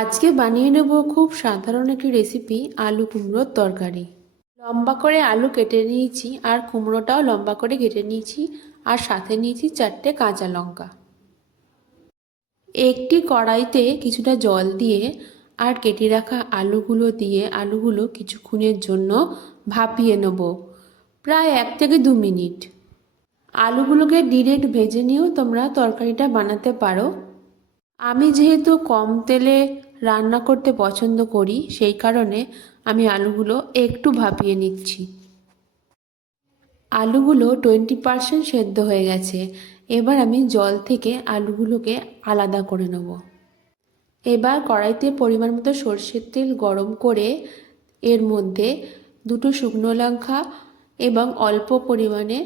আজকে বানিয়ে নেব খুব সাধারণ একটি রেসিপি, আলু কুমড়োর তরকারি। লম্বা করে আলু কেটে নিয়েছি আর কুমড়োটাও লম্বা করে কেটে নিয়েছি, আর সাথে নিয়েছি 4টে কাঁচা লঙ্কা। একটি কড়াইতে কিছুটা জল দিয়ে আর কেটে রাখা আলুগুলো দিয়ে আলুগুলো কিছুক্ষণের জন্য ভাপিয়ে নেব, প্রায় 1 থেকে 2 মিনিট। আলুগুলোকে ডিরেক্ট ভেজে নিয়েও তোমরা তরকারিটা বানাতে পারো। আমি যেহেতু কম তেলে রান্না করতে পছন্দ করি, সেই কারণে আমি আলুগুলো একটু ভাপিয়ে নিচ্ছি। আলুগুলো 20% সেদ্ধ হয়ে গেছে। এবার আমি জল থেকে আলুগুলোকে আলাদা করে নেব। এবার কড়াইতে পরিমাণ মতো সরষের তেল গরম করে এর মধ্যে 2টো শুকনো লঙ্কা এবং অল্প পরিমাণে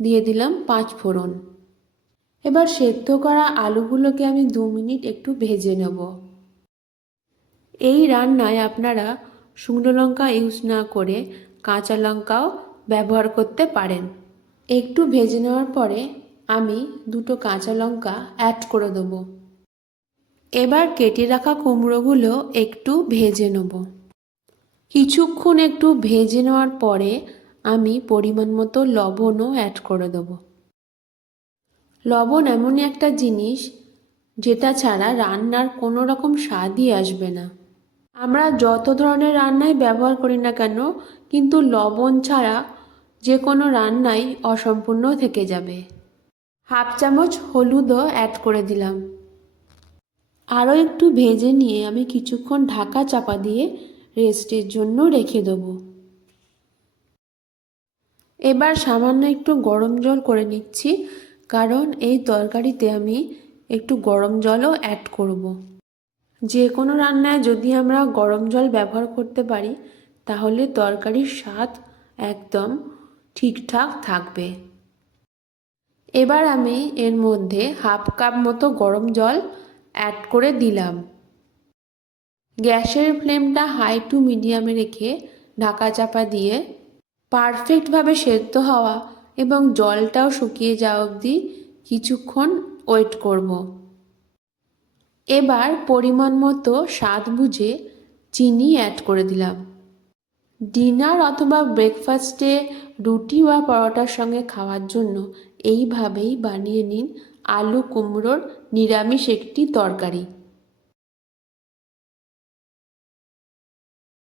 দিয়ে দিলাম 5 ফোড়ন। এবার সেদ্ধ করা আলুগুলোকে আমি 2 মিনিট একটু ভেজে নেব। এই রান্নায় আপনারা শুকনো লঙ্কা ইউজ না করে কাঁচা লঙ্কাও ব্যবহার করতে পারেন। একটু ভেজে নেওয়ার পরে আমি 2টো কাঁচা লঙ্কা অ্যাড করে দেবো। এবার কেটে রাখা কুমড়োগুলো একটু ভেজে নেব। কিছুক্ষণ একটু ভেজে নেওয়ার পরে আমি পরিমাণ মতো লবণও অ্যাড করে দেবো। লবণ এমনই একটা জিনিস যেটা ছাড়া রান্নার কোনো রকম স্বাদই আসবে না। আমরা যত ধরনের রান্নাই ব্যবহার করি না কেন, কিন্তু লবণ ছাড়া যে কোনো রান্নাই অসম্পূর্ণ থেকে যাবে। হাফ চামচ হলুদও অ্যাড করে দিলাম। আরও একটু ভেজে নিয়ে আমি কিছুক্ষণ ঢাকা চাপা দিয়ে রেস্টের জন্য রেখে দেবো। এবার সামান্য একটু গরম জল করে নিচ্ছি, কারণ এই তরকারিতে আমি একটু গরম জলও অ্যাড করব। যে কোনো রান্নায় যদি আমরা গরম জল ব্যবহার করতে পারি, তাহলে তরকারির স্বাদ একদম ঠিকঠাক থাকবে। এবার আমি এর মধ্যে হাফ কাপ মতো গরম জল অ্যাড করে দিলাম। গ্যাসের ফ্লেমটা হাই টু মিডিয়ামে রেখে ঢাকা চাপা দিয়ে পারফেক্টভাবে সেদ্ধ হওয়া এবং জলটাও শুকিয়ে যাওয়া অবধি কিছুক্ষণ ওয়েট করব। এবার পরিমাণ মতো স্বাদ বুঝে চিনি অ্যাড করে দিলাম। ডিনার অথবা ব্রেকফাস্টে রুটি বা পরোটার সঙ্গে খাওয়ার জন্য এইভাবেই বানিয়ে নিন আলু কুমড়োর নিরামিষ একটি তরকারি।